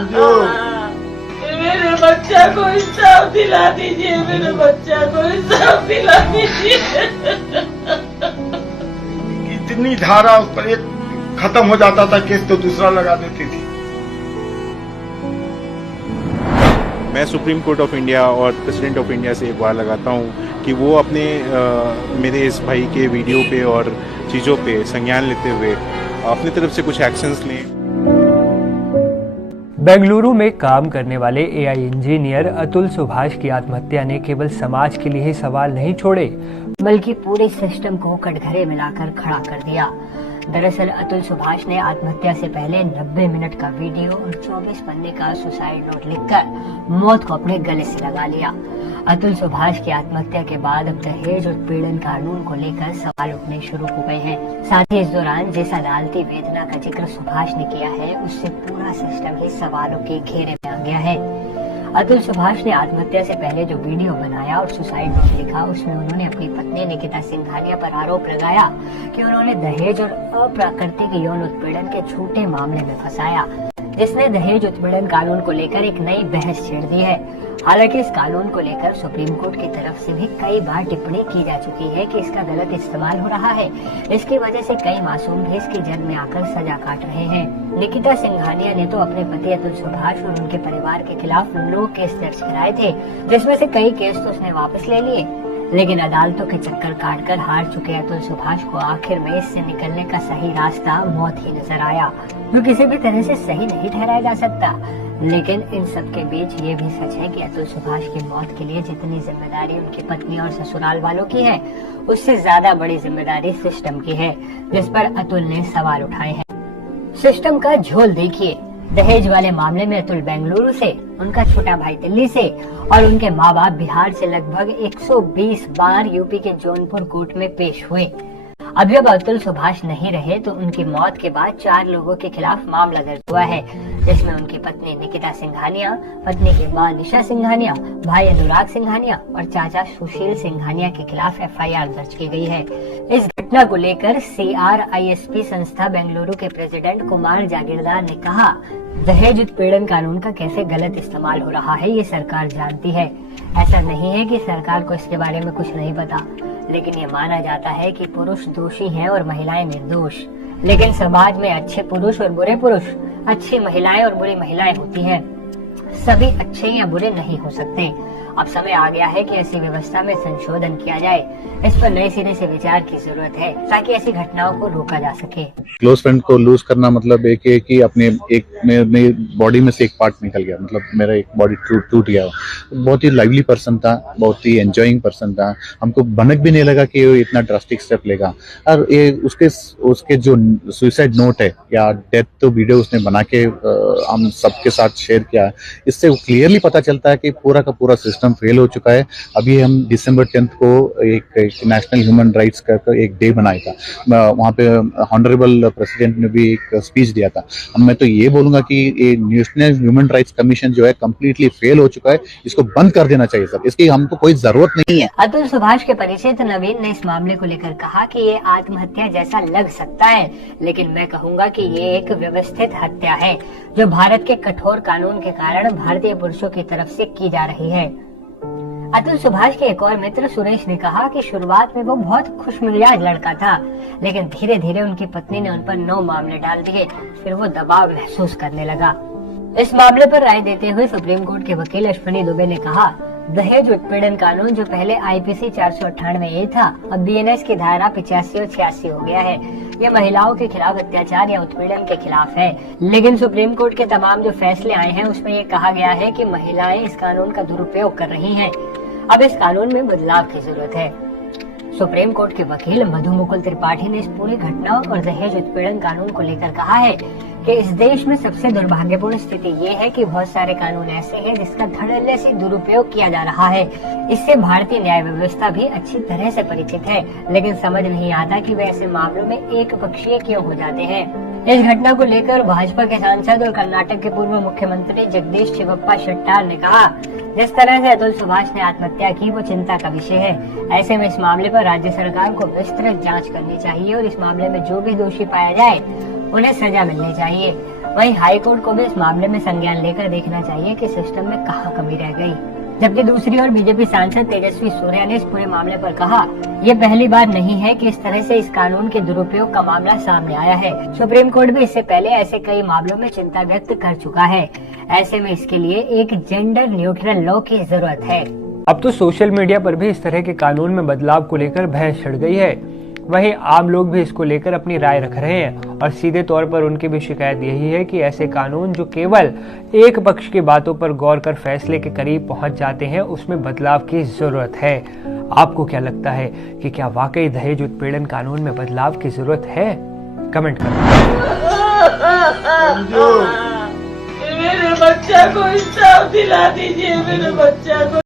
मेरे बच्चा को इंसाफ दिला दीजिए, मेरे बच्चा को इंसाफ दिला दीजिए। इतनी धारा उस पर एक खत्म हो जाता था केस तो दूसरा लगा देती थी। मैं सुप्रीम कोर्ट ऑफ इंडिया और प्रेसिडेंट ऑफ इंडिया से एक बार लगाता हूँ कि वो अपने मेरे इस भाई के वीडियो पे और चीज़ों पे संज्ञान लेते हुए अपनी तरफ से कुछ एक्शंस लें। बेंगलुरु में काम करने वाले एआई इंजीनियर अतुल सुभाष की आत्महत्या ने केवल समाज के लिए ही सवाल नहीं छोड़े, बल्कि पूरे सिस्टम को कटघरे में लाकर खड़ा कर दिया। दरअसल अतुल सुभाष ने आत्महत्या से पहले 90 मिनट का वीडियो और 24 पन्ने का सुसाइड नोट लिखकर मौत को अपने गले से लगा लिया। अतुल सुभाष की आत्महत्या के बाद अब दहेज उत्पीड़न कानून को लेकर सवाल उठने शुरू हो गए हैं। साथ ही इस दौरान जिस अदालती वेदना का जिक्र सुभाष ने किया है, उससे पूरा सिस्टम ही सवालों के घेरे में आ गया है। अतुल सुभाष ने आत्महत्या से पहले जो वीडियो बनाया और सुसाइड नोट लिखा, उसमें उन्होंने अपनी पत्नी निकिता सिंघानिया पर आरोप लगाया कि उन्होंने दहेज और अप्राकृतिक यौन उत्पीड़न के झूठे मामले में फंसाया, जिसने दहेज उत्पीड़न कानून को लेकर एक नई बहस छेड़ दी है। हालांकि इस कानून को लेकर सुप्रीम कोर्ट की तरफ से भी कई बार टिप्पणी की जा चुकी है कि इसका गलत इस्तेमाल हो रहा है। इसकी वजह से कई मासूम भी इसकी जद में आकर सजा काट रहे हैं। निकिता सिंघानिया ने तो अपने पति अतुल सुभाष और उनके परिवार के खिलाफ 9 केस दर्ज कराए थे, जिसमें से कई केस तो उसने वापस ले लिए। लेकिन अदालतों के चक्कर काटकर हार चुके अतुल सुभाष को आखिर में इससे निकलने का सही रास्ता मौत ही नजर आया, जो किसी भी तरह से सही नहीं ठहराया जा सकता। लेकिन इन सब के बीच ये भी सच है कि अतुल सुभाष की मौत के लिए जितनी जिम्मेदारी उनकी पत्नी और ससुराल वालों की है, उससे ज्यादा बड़ी जिम्मेदारी सिस्टम की है, जिस पर अतुल ने सवाल उठाए हैं। सिस्टम का झोल देखिए। दहेज वाले मामले में अतुल बेंगलुरु से, उनका छोटा भाई दिल्ली से और उनके माँ बाप बिहार से लगभग 120 बार यूपी के जौनपुर कोर्ट में पेश हुए। अब जब अतुल सुभाष नहीं रहे तो उनकी मौत के बाद 4 लोगों के खिलाफ मामला दर्ज हुआ है, जिसमें उनकी पत्नी निकिता सिंघानिया, पत्नी की मां निशा सिंघानिया, भाई अनुराग सिंघानिया और चाचा सुशील सिंघानिया के खिलाफ एफआईआर दर्ज की गई है। इस घटना को लेकर CRISP संस्था बेंगलुरु के प्रेसिडेंट कुमार जागीरदार ने कहा, दहेज उत्पीड़न कानून का कैसे गलत इस्तेमाल हो रहा है ये सरकार जानती है। ऐसा नहीं है कि सरकार को इसके बारे में कुछ नहीं पता, लेकिन ये माना जाता है कि पुरुष दोषी हैं और महिलाएं निर्दोष। लेकिन समाज में अच्छे पुरुष और बुरे पुरुष, अच्छी महिलाएं और बुरी महिलाएं होती हैं। सभी अच्छे या बुरे नहीं हो सकते। अब समय आ गया है कि ऐसी व्यवस्था में संशोधन किया जाए। इस पर नए सिरे से विचार की जरूरत है ताकि ऐसी घटनाओं को रोका जा सके। क्लोज फ्रेंड को लूज करना मतलब एक है कि अपने एक मेरी बॉडी में से एक पार्ट निकल गया, मतलब मेरा एक बॉडी टूट गया। बहुत ही लाइवली पर्सन था, बहुत ही एंजॉइंग पर्सन था। हमको भनक भी नहीं लगा कि वो इतना ड्रास्टिक स्टेप लेगा। और ये उसके जो सुसाइड नोट है या डेथ तो वीडियो उसने बना के हम सबके साथ शेयर किया, इससे क्लियरली पता चलता है कि पूरा का पूरा सिस्टम फेल हो चुका है। अभी हम December 10 को एक नेशनल ह्यूमन राइट्स का एक डे बनाया था, वहाँ पे ऑनरेबल प्रेसिडेंट ने भी एक स्पीच दिया था। मैं तो ये बोलूंगा कि ये नेशनल ह्यूमन राइट्स कमीशन जो है कम्प्लीटली फेल हो चुका है, इसको बंद कर देना चाहिए सर, इसकी हमको कोई जरूरत नहीं है। अतुल सुभाष के परिचित नवीन ने इस मामले को लेकर कहा कि ये आत्महत्या जैसा लग सकता है, लेकिन मैं कहूँगा कि ये एक व्यवस्थित हत्या है जो भारत के कठोर कानून के कारण भारतीय पुरुषों की तरफ से की जा रही है। अतुल सुभाष के एक और मित्र सुरेश ने कहा कि शुरुआत में वो बहुत खुशमिजाज लड़का था, लेकिन धीरे धीरे उनकी पत्नी ने उन पर 9 मामले डाल दिए, फिर वो दबाव महसूस करने लगा। इस मामले पर राय देते हुए सुप्रीम कोर्ट के वकील अश्विनी दुबे ने कहा, दहेज उत्पीड़न कानून जो पहले IPC 498A था, अब BNS की धारा 85 और 86 हो गया है। ये महिलाओं के खिलाफ अत्याचार या उत्पीड़न के खिलाफ है। लेकिन सुप्रीम कोर्ट के तमाम जो फैसले आए हैं उसमें ये कहा गया है कि महिलाएं इस कानून का दुरुपयोग कर रही हैं। अब इस कानून में बदलाव की जरूरत है। सुप्रीम कोर्ट के वकील मधु मुकुल त्रिपाठी ने इस पूरी घटना और दहेज उत्पीड़न कानून को लेकर कहा है कि इस देश में सबसे दुर्भाग्यपूर्ण स्थिति ये है कि बहुत सारे कानून ऐसे हैं जिसका धड़ल्ले से दुरुपयोग किया जा रहा है। इससे भारतीय न्याय व्यवस्था भी अच्छी तरह से परिचित है, लेकिन समझ नहीं आता कि वे ऐसे मामलों में एक पक्षीय क्यों हो जाते हैं। इस घटना को लेकर भाजपा के सांसद और कर्नाटक के पूर्व मुख्यमंत्री जगदीश शिवप्पा शेट्टार ने कहा, जिस तरह से अतुल सुभाष ने आत्महत्या की वो चिंता का विषय है। ऐसे में इस मामले पर राज्य सरकार को विस्तृत जांच करनी चाहिए और इस मामले में जो भी दोषी पाया जाए उन्हें सजा मिलनी चाहिए। वहीं हाईकोर्ट को भी इस मामले में संज्ञान लेकर देखना चाहिए कि सिस्टम में कहाँ कमी रह गई। जबकि दूसरी ओर बीजेपी सांसद तेजस्वी सूर्या ने इस पूरे मामले पर कहा, ये पहली बार नहीं है कि इस तरह से इस कानून के दुरुपयोग का मामला सामने आया है। सुप्रीम कोर्ट भी इससे पहले ऐसे कई मामलों में चिंता व्यक्त कर चुका है। ऐसे में इसके लिए एक जेंडर न्यूट्रल लॉ की जरूरत है। अब तो सोशल मीडिया पर भी इस तरह के कानून में बदलाव को लेकर बहस छिड़ गई है। वहीं आम लोग भी इसको लेकर अपनी राय रख रहे हैं और सीधे तौर पर उनकी भी शिकायत यही है कि ऐसे कानून जो केवल एक पक्ष की बातों पर गौर कर फैसले के करीब पहुंच जाते हैं, उसमें बदलाव की जरूरत है। आपको क्या लगता है कि क्या वाकई दहेज उत्पीड़न कानून में बदलाव की जरूरत है? कमेंट करें। मेरे बच्चा को इंसाफ दिला दीजिए, मेरे बच्चा को।